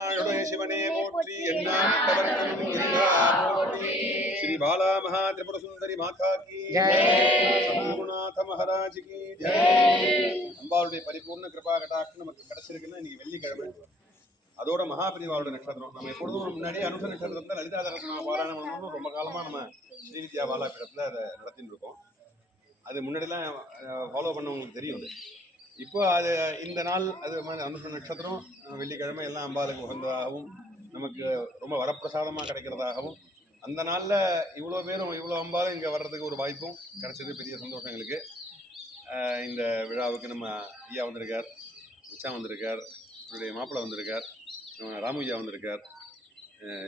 சிவனே போற்றி எண்ணாட்டவர்க்கும் போற்றி. ஸ்ரீ பாலா மகா திரிபுர சுந்தரி மாதா கி குருநாத மகாராஜ் கி ஜெய். அம்பாளுடைய பரிபூர்ண கிருபா கடாட்சம் நமக்கு கிடைச்சிருக்குன்னா இன்னைக்கு வெள்ளிக்கிழமை, அதோட மகாபிரிவாவோட நட்சத்திரம். நம்ம எப்பொழுதும் முன்னாடி அனுஷ நட்சத்திரத்தில் லலிதா சகஸ்ரநாம பாராயணம் ரொம்ப காலமா நம்ம ஸ்ரீவித்யா பாலாபீடத்தில் அதை நடத்திட்டு இருக்கோம். அது முன்னாடிலாம் ஃபாலோ பண்ணவங்களுக்கு தெரியும். அது இப்போ அது இந்த நாள் அது மாதிரி அனுஷ நட்சத்திரம் வெள்ளிக்கிழமை எல்லாம் அம்பாளுக்கு உகந்ததாகவும் நமக்கு ரொம்ப வரப்பிரசாதமாக கிடைக்கிறதாகவும், அந்த நாளில் இவ்வளோ பேரும் இவ்வளோ அம்பாலும் இங்கே வர்றதுக்கு ஒரு வாய்ப்பும் கிடைச்சது. பெரிய சந்தோஷம் எங்களுக்கு. இந்த விழாவுக்கு நம்ம ஐயா வந்திருக்கார், உச்சா வந்திருக்கார், அவருடைய மாப்பிள்ளை வந்திருக்கார், ராமு ஐயா வந்திருக்கார்,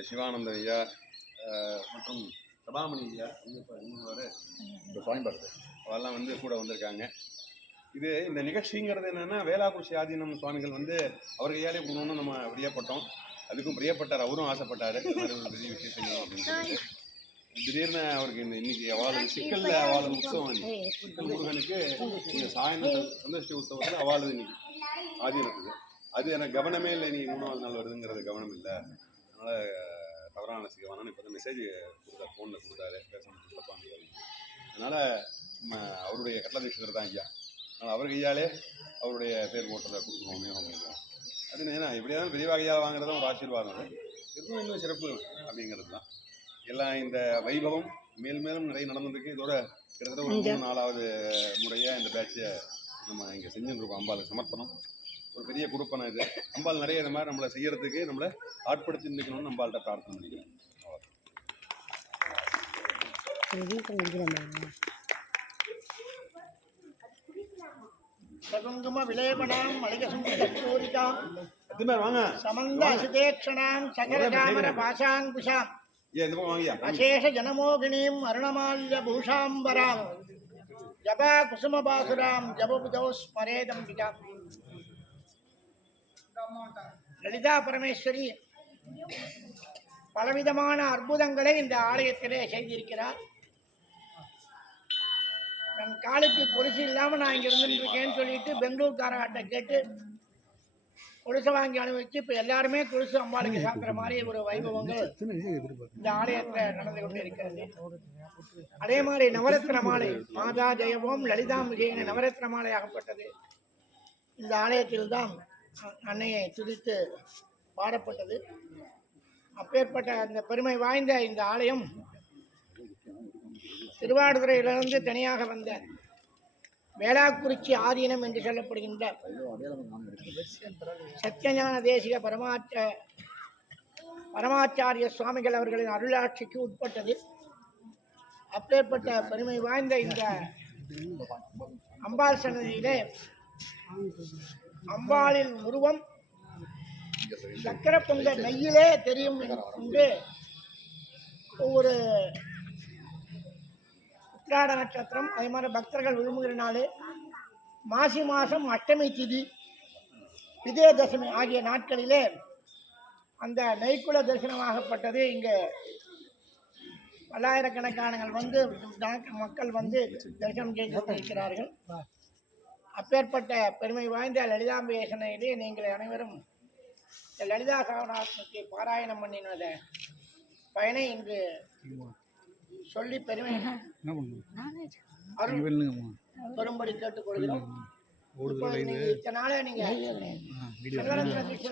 சிவானந்தன் ஐயா மற்றும் சபாமணி ஐயா இப்போ சுவாமிபாடு அதெல்லாம் வந்து கூட வந்திருக்காங்க. இது இந்த நிகழ்ச்சிங்கிறது என்னன்னா, வேளாக்குறிச்சி ஆதீனம் சுவாமிகள் வந்து அவர் கையாலே கொடுக்கணும்னு நம்ம பிரியப்பட்டோம். அதுக்கும் பிரியப்பட்டார், அவரும் ஆசைப்பட்டார் ஒரு பெரிய விஷயம் செய்யணும் அப்படின்னு சொல்லிட்டு. திடீர்னு அவருக்கு இன்னைக்கு அவாளது சிக்கல்ல அவாளது உற்சவம், சிக்கல் முருகனுக்கு இந்த சாயந்தரம் சந்தோஷ்டி உற்சவத்தில் அவாளது இன்னைக்கு ஆதீனத்துக்கு. அது எனக்கு கவனமே இல்லை, இன்னைக்கு 3வது நாள் வருதுங்கிறது கவனம் இல்லை. அதனால தவறான சிக்கவானு இப்போ மெசேஜ் கொடுத்தார், ஃபோனில் கொடுத்தாரு, பேசணும். அதனால நம்ம அவருடைய கட்டளை தீட்சர் தான் ஐயா. அதனால் அவர் கையாலே அவருடைய பேர் போட்டதை கொடுக்கணும், விநியோகம் பண்ணிடுவோம். அது ஏன்னா எப்படியாவது பெரிய வகையாக வாங்குறதும் ஒரு ஆசீர்வாதம். அது இருக்கும் இன்னும் சிறப்பு அப்படிங்கிறது தான். எல்லாம் இந்த வைபவம் மேல் மேலும் நிறைய நடந்துருக்கு. இதோட கிட்டத்தட்ட ஒரு 3-4வது முறையாக இந்த பேட்சை நம்ம இங்கே செஞ்சுருக்கோம். அம்பாளுக்கு சமர்ப்பணம் ஒரு பெரிய கொடுப்பனை. இது அம்பாள் நிறைய இந்த மாதிரி நம்மளை செய்யறதுக்கு நம்மளை ஆட்படுத்தி நிற்கணும்னு அம்பாள்கிட்ட பிரார்த்தனை பண்ணிக்கிறேன். சகுங்கும விலேபனாம் மளிகசுந்தூரிகாம் வாங்க சமந்த அசுதேக்ஷணாம் சகரகாமர பாசாங்குஷாம் அசேஷ ஜனமோகினீம் அருணமால்ய பூஷாம்பராம் ஜபா குசுமபாசுராம் ஜபபுதோ ஸ்மரேதம்பிகாம். லலிதா பரமேஸ்வரி பலவிதமான அற்புதங்களை இந்த ஆலயத்திலே செய்திருக்கிறார். தன் காலுக்கு கொலுசு இல்லாமல் நான் இங்கே இருந்துருக்கேன்னு சொல்லிட்டு பெங்களூர்காரர்கிட்ட கேட்டு கொலுசை வாங்கி அனுபவிச்சு இப்போ எல்லாருமே கொலுசு அம்பாளுக்கு சாப்பிட்ற மாதிரி ஒரு வைபவங்கள் இந்த ஆலயத்தில் நடந்து கொண்டு இருக்கிறது. அதே மாதிரி நவரத்ன மாலை, மாதா ஜெயவோம் லலிதாம்பிகை நவரத்ன மாலை ஆகப்பட்டது இந்த ஆலயத்தில் தான் அன்னையை துதித்து பாடப்பட்டது. அப்பேற்பட்ட அந்த பெருமை வாய்ந்த இந்த ஆலயம் திருவாடுதுறையிலிருந்து தனியாக வந்த வேளாக்குறிச்சி ஆதீனம் என்று சொல்லப்படுகின்ற சத்யஞான தேசிக பரமாச்சாரிய சுவாமிகள் அவர்களின் அருளாட்சிக்கு உட்பட்டது. அப்பேற்பட்ட பெருமை வாய்ந்த இந்த அம்பாள் சன்னதியிலே அம்பாளின் உருவம் சக்கர பொங்க நெய்யிலே தெரியும் என்று ஒவ்வொரு உத்திராட நட்சத்திரம், அதே மாதிரி பக்தர்கள் விரும்புகிற நாள், மாசி மாதம் அஷ்டமி திதி, விஜயதசமி ஆகிய நாட்களிலே அந்த நெய்க்குல தரிசனமாகப்பட்டது. இங்கே பல்லாயிரக்கணக்கானங்கள் வந்து மக்கள் வந்து தரிசனம் செய்து கொண்டிருக்கிறார்கள். அப்பேற்பட்ட பெருமை வாய்ந்த லலிதாம்பிகை சன்னதியிலே நீங்கள் அனைவரும் லலிதா சகவநாமத்தை பாராயணம் பண்ணினத பயனை இங்கு சொல்லி பெருமை பெரும்படி கேட்டுக்கொள்கிறோம். இத்தனால நீங்க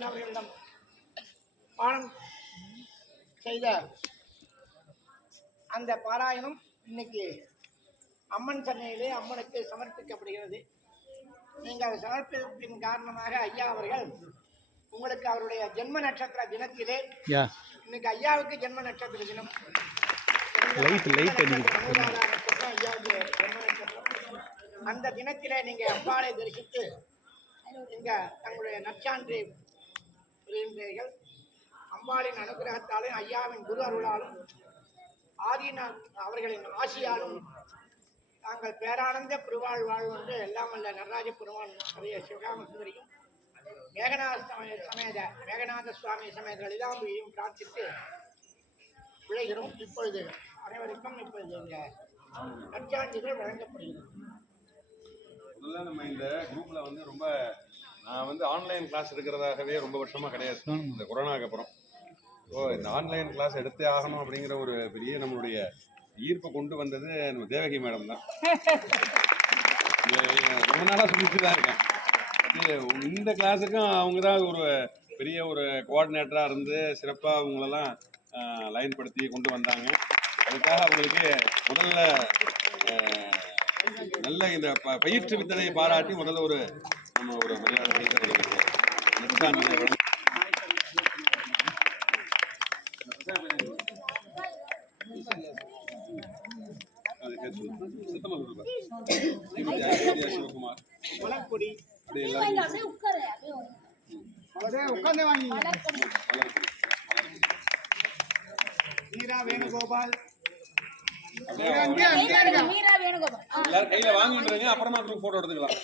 அவர்களிடம் பாடம் செய்த அந்த பாராயணம் இன்னைக்கு அம்மன் சன்னதியிலே அம்மனுக்கு சமர்ப்பிக்கப்படுகிறது. நீங்கள் சமர்ப்பித்தின் காரணமாக ஐயா அவர்கள் உங்களுக்கு அவருடைய ஜென்ம நட்சத்திர தினத்திலே, இன்னைக்கு ஐயாவுக்கு ஜென்ம நட்சத்திர தினம், அந்த தினத்திலே நீங்க அம்பாளை தரிசித்து இங்க தங்களுடைய நற்சான்றை பெறுகின்றீர்கள். அம்பாளின் அனுகிரகத்தாலும் ஐயாவின் குரு அருளாலும் ஆதிநாத் அவர்களின் ஆசியாலும் தாங்கள் பேரானந்த பெருவாழ் வாழ்வென்று எல்லாம் வல்ல நடராஜ பெருமான் நிறைய சிவகாமசுந்தரியும் மேகநாத சுவாமி சமேத லலிதாம்பிகையும் பிரார்த்தித்து விளைகிறோம். இப்பொழுது அனைவருக்கும் இப்பொழுது இந்த நற்சான்றிதழ் வழங்கப்படுகிறது. நம்ம இந்த குரூப்ல வந்து ரொம்ப நான் வந்து ஆன்லைன் கிளாஸ் எடுக்கிறதாகவே ரொம்ப வருஷமா கிடையாது. இந்த கொரோனாக்கு அப்புறம் இந்த ஆன்லைன் கிளாஸ் எடுத்தே ஆகணும் அப்படிங்கிற ஒரு பெரிய நம்மளுடைய ஈர்ப்பை கொண்டு வந்தது நம்ம தேவகி மேடம் தான். ரொம்ப நாளாக சொல்லிட்டு தான் இருக்கேன். இந்த கிளாஸுக்கும் அவங்க தான் ஒரு பெரிய ஒரு கோஆர்டினேட்டராக இருந்து சிறப்பாக அவங்களெல்லாம் லைன்படுத்தி கொண்டு வந்தாங்க. அதுக்காக அவங்களுக்கு முதல்ல நல்ல இந்த பயிற்றுவித்ததை பாராட்டி முதல்ல ஒரு நம்ம ஒரு மரியாதை சிவகுமார் உட்கார்ந்து வாங்கி மீரா வேணுகோபால் எல்லாரும் கையில வாங்கிட்டு அப்புறமா போட்டோ எடுத்துக்கலாம்.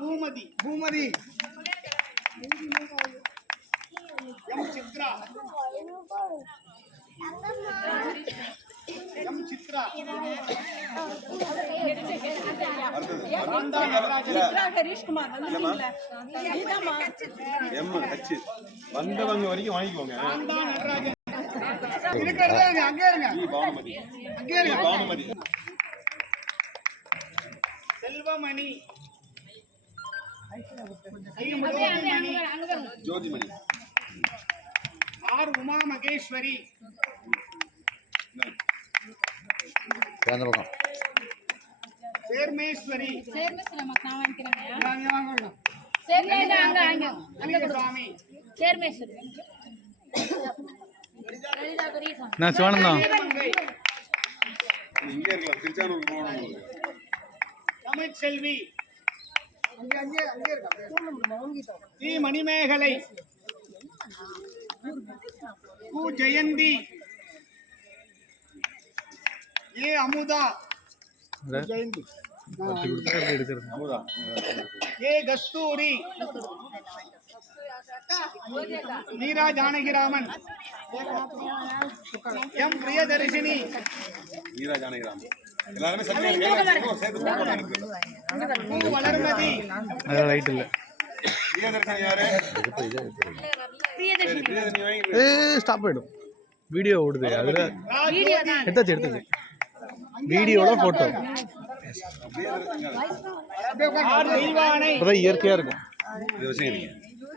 பூமதி பூமதி எம் சித்ரா எம் சித்ரா வந்தவங்க வரைக்கும் வாங்கிக்கோங்க. செல்வமணி ஜோதிமணி ஆர் உமா மகேஸ்வரி சேர்மேஸ்வரி சுவாமி நான் சிவானந்தம் இங்கே இருக்கலாம். திருச்சானூர் போகணும். தமிழ்ச்செல்வி ஸ்ரீ மணிமேகலை கு ஜெயந்தி ஏ அமுதா ஜெயந்தி அமுதா ஏ கஸ்தூரி மீரா ஜானகிராமன் எம் பிரியதர்ஷினி மீரா ஜானகிராமன் எல்லாருமே சேர்த்து வளர்மதி லைட் இல்ல பிரியதர்ஷினி யாரு? பிரியதர்ஷினி வாங்கி ஸ்டாப் ஆயிடும். வீடியோ ஓடுது அதுல எடுத்தாச்சு வீடியோல போட்டோ அப்பதான் இயற்கையா இருக்கும்.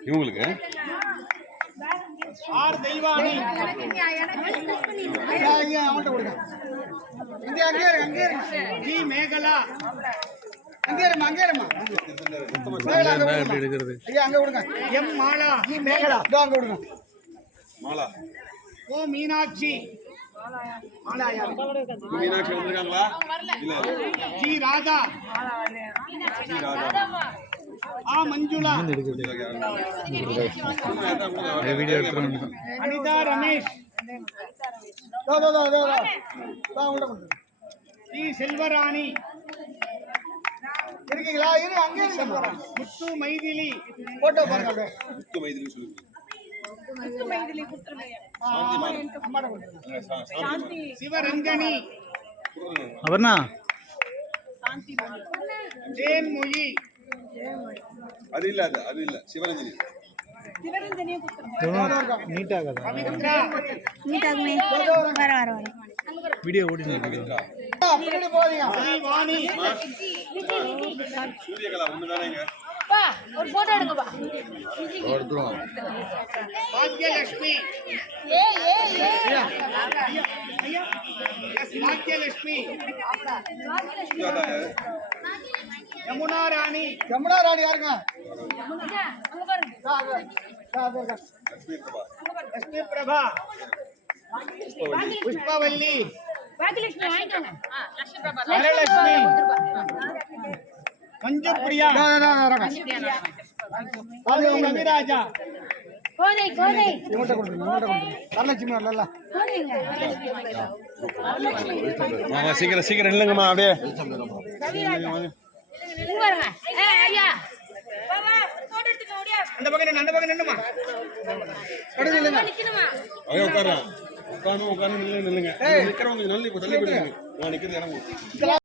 இவங்களுக்கு மேகலா எப்படி எடுக்கிறது? எம் மாலா மேகலா மாலா ஓ மீனாட்சி மீனாட்சி வந்திருக்காங்களா? இல்ல ஜி ராதா ஆ மஞ்சுளா வீடியோ எடுத்துருவாங்க. அனிதா ரமேஷ் ஜி செல்வராணி இருக்கீங்களா? முத்து மைதிலி போட்டோ பாருங்க. முத்து மைதிலி சொல்லுங்க. சிவரஞ்சனி அவர்னா ஜெயன்மொழி அது இல்ல சிவரஞ்சனி வீடியோ ஓடிச்சு. சூரியகலா ஒண்ணுதானேங்க. ஒரு போட்டோ எடுங்கப்பா. பாக்யலட்சுமி பாக்யலட்சுமி யமுனா ராணி யாருங்க? லட்சுமி பிரபா புஷ்பவல்லி வரலட்சுமி மஞ்சு பிரியா ரவிராஜா சீக்கிரம் சீக்கிரம் இல்லைங்கம்மா. அப்படியே அந்த பக்கம் நின்னுமா உட்காரு உட்காந்து நில்லுங்க. நிக்கிறவங்க நல்ல தள்ளி போயிடுங்க. நான் நிக்கிறது இறங்கும்.